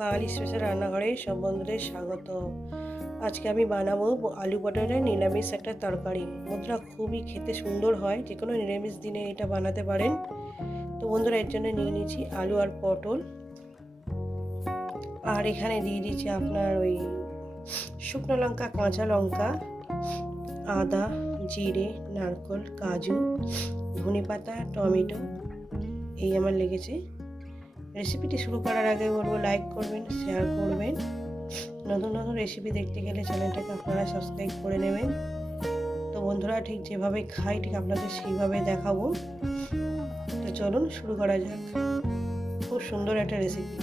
বাঙালি special রান্নাঘরে সব বন্ধুদের স্বাগত। আজকে আমি বানাবো আলু পটলের নিরামিষ একটা তরকারি। বন্ধুরা, খুবই খেতে সুন্দর হয়। যে কোনো নিরামিষ দিনে এটা বানাতে পারেন। তো বন্ধুরা, এর জন্য নিয়ে নিয়েছি আলু আর পটল। আর এখানে দিয়ে দিয়েছি আপনার ওই শুকনো লঙ্কা, কাঁচা লঙ্কা, আদা, জিরে, নারকল, কাজু ধনে পাতা টমেটো, এই আমার লেগেছে। রেসিপিটি শুরু করার আগে বলব লাইক করবেন শেয়ার করবেন। নতুন নতুন রেসিপি দেখতে গেলে চ্যানেলটাকে আপনারা সাবস্ক্রাইব করে নেবেন। তো বন্ধুরা, ঠিক যেভাবে খাই, ঠিক আপনাদের সেইভাবে দেখাবো। তো চলুন শুরু করা যাক। খুব সুন্দর একটা রেসিপি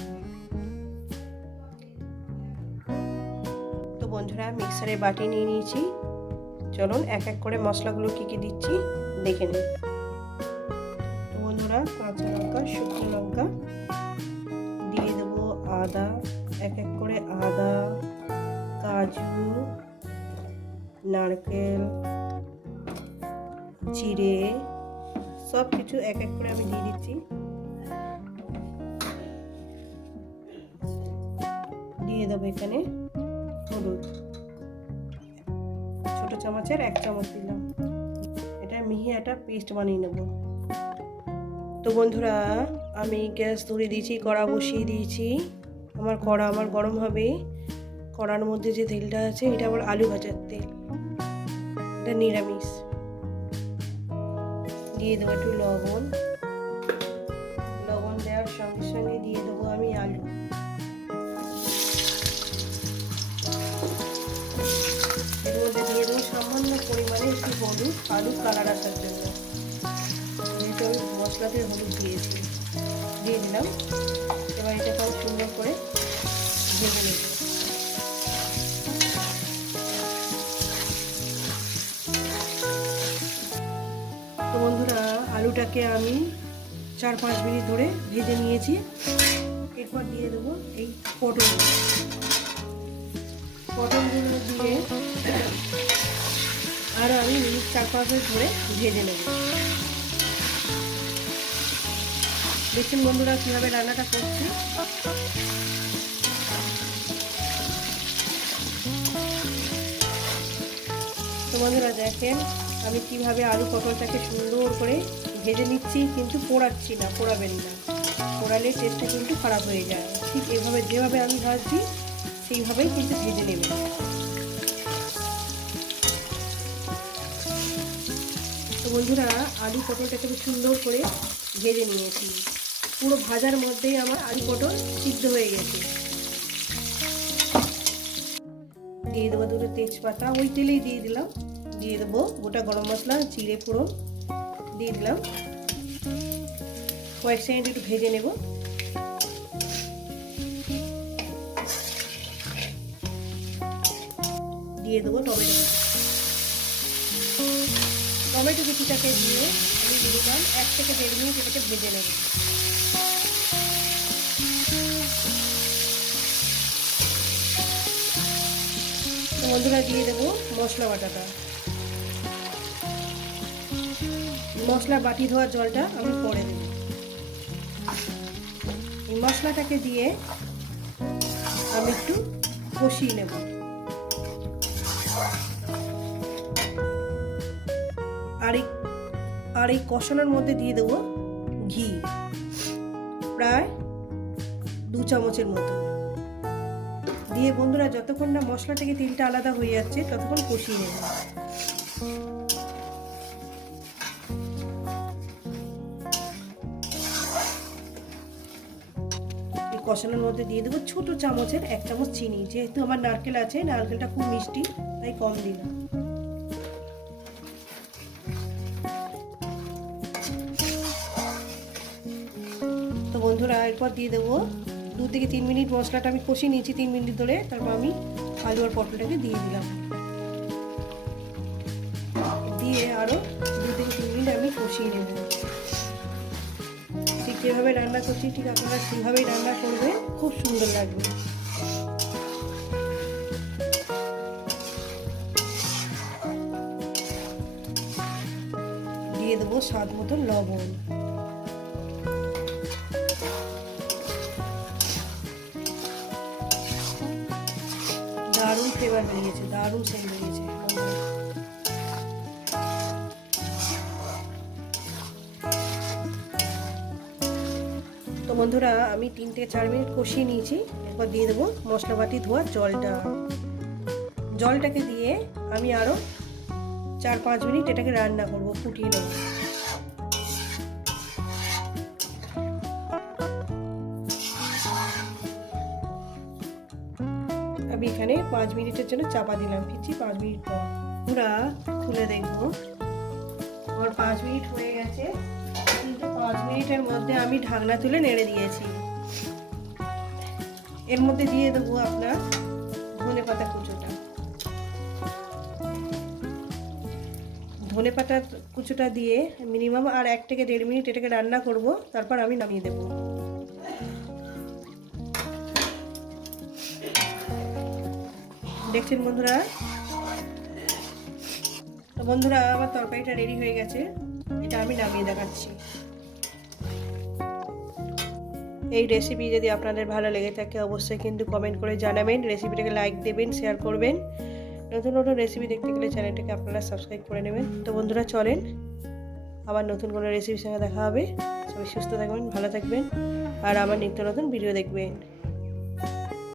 তো বন্ধুরা মিক্সারে বাটি নিয়ে নিয়েছি। চলুন এক এক করে মশলাগুলো কী কী দিচ্ছি, দেখে নিন তো বন্ধুরা, কাঁচা লঙ্কা, শুকনো লঙ্কা। আদা, এক এক করে আদা, কাজু, নারকেল, জিরে সব কিছু এক এক করে আমি দিয়ে দিচ্ছি। দিয়ে দেবো এখানে হলুদ। ছোট চামচের এক চামচ দিলাম। এটা মিহি একটা পেস্ট বানিয়ে নেব। তো বন্ধুরা, আমি গ্যাস ধরে দিয়েছি, কড়া বসিয়ে দিয়েছি। আমার কড়া আমার গরম হবে কড়ার মধ্যে যে তেলটা আছে, এটা আমার আলু ভাজার তেল। এটা নিরামিষ। দিয়ে দেবো একটু লবণ। লবণ দেওয়ার সঙ্গে সঙ্গে দিয়ে দেবো আমি আলু। সামান্য পরিমাণে একটু হলুদ, আলু কালার আসার জন্য। যেহেতু আমি মশলাতে হলুদ দিয়েছি। দিয়ে দিলাম। এবার এটা খুব সুন্দর করে ভেজে নেব। তো বন্ধুরা, আলুটাকে আমি চার পাঁচ মিনিট ধরে ভেজে নিয়েছি। এরপর দিয়ে দেবো এই পটল। পটলগুলো দিয়ে আরও আমি মিনিট চার পাঁচ মিনিট ধরে ভেজে নেব। দেখছেন বন্ধুরা কীভাবে রান্নাটা করছি? তো বন্ধুরা দেখেন, আমি কীভাবে আলু পটলটাকে সুন্দর করে ভেজে নিচ্ছি, কিন্তু পোড়াচ্ছি না, পোড়াবেন না। পোড়ালে টেস্টটা কিন্তু খারাপ হয়ে যায়। ঠিক এভাবে যেভাবে আমি ভাজছি, সেইভাবেই কিন্তু ভেজে নেবেন। তো বন্ধুরা, আলু পটলটাকে আমি সুন্দর করে ভেজে নিয়েছি। পুরো ভাজার মধ্যেই আমার আলু পটল সিদ্ধ হয়ে গেছে। দিয়ে দেবো দুটো তেজপাতা, ওই তেলেই দিয়ে দিলাম। দিয়ে দেবো গোটা গরম মশলা, জিরে, ফোড়ন দিয়ে দিলাম। কয়েক সেকেন্ড একটু ভেজে নেব। দিয়ে দেবো টমেটো। টমেটো কিছুটাকে দিয়ে আমি দিয়ে দিলাম এক থেকে দেড় মিনিট এটাকে ভেজে নেব। বন্ধুরা দিয়ে দেবো মশলা বাটাটা। মশলা বাটি ধোয়ার জলটা আমি পরে দেব এই মশলাটাকে দিয়ে আমি একটু কষিয়ে নেব। আর এই আর এই কষানোর মধ্যে দিয়ে দেবো ঘি। প্রায় দু চামচের মতো। দিয়ে বন্ধুরা যতক্ষণ না মশলা থেকে তেলটা আলাদা হয়ে যাচ্ছে, ততক্ষণ কষিয়ে নেব। কষানোর মধ্যে দিয়ে দেবো ছোট চামচের এক চামচ চিনি। যেহেতু আমার নারকেল আছে, নারকেলটা খুব মিষ্টি, তাই কম দিলাম। তো বন্ধুরা, এরপর দিয়ে দেবো দু থেকে তিন মিনিট মশলাটা আমি কষিয়ে নিয়েছি, তিন মিনিট ধরে তারপর আমি আলু আর পটলটাকে দিয়ে দিলাম। দিয়ে আরও দু থেকে তিন মিনিট আমি কষিয়ে নেব। ঠিক যেভাবে রান্না করছি, ঠিক আপনারা সেভাবেই রান্না করবে খুব সুন্দর লাগবে। দিয়ে দেবো স্বাদ মতন লবণ। ফ্লেভার বেরিয়েছে, দারুণ সেন্ট বেরিয়েছে। তো বন্ধুরা, আমি তিন থেকে চার মিনিট কষিয়ে নিয়েছি, এরপর দিয়ে দেবো মশলাপাতি ধোয়া জলটা। জলটাকে দিয়ে আমি আরও চার পাঁচ মিনিট এটাকে রান্না করব, ফুটিয়ে নেব। আমি এখানে পাঁচ মিনিটের জন্য চাপা দিলাম। ফিরছি পাঁচ মিনিট পর। পুরা খুলে দেখব। আমার পাঁচ মিনিট হয়ে গেছে। কিন্তু পাঁচ মিনিটের মধ্যে আমি ঢাকনা তুলে নেড়ে দিয়েছি। এর মধ্যে দিয়ে দেবো আপনার ধনে পাতা কুচোটা। ধনে পাতা কুচোটা দিয়ে মিনিমাম আর এক থেকে দেড় মিনিট এটাকে রান্না করব, তারপর আমি নামিয়ে দেবো। দেখছেন বন্ধুরা? তো বন্ধুরা, আমার তরকারিটা রেডি হয়ে গেছে। এটা আমি নামিয়ে দেখাচ্ছি। এই রেসিপি যদি আপনাদের ভালো লেগে থাকে, অবশ্যই কিন্তু কমেন্ট করে জানাবেন। রেসিপিটাকে লাইক দেবেন শেয়ার করবেন। নতুন নতুন রেসিপি দেখতে গেলে চ্যানেলটাকে আপনারা সাবস্ক্রাইব করে নেবেন। তো বন্ধুরা, চলেন। আবার নতুন কোনো রেসিপির সঙ্গে দেখা হবে। সবাই সুস্থ থাকবেন, ভালো থাকবেন। আর আমার নিত্য নতুন ভিডিও দেখবেন।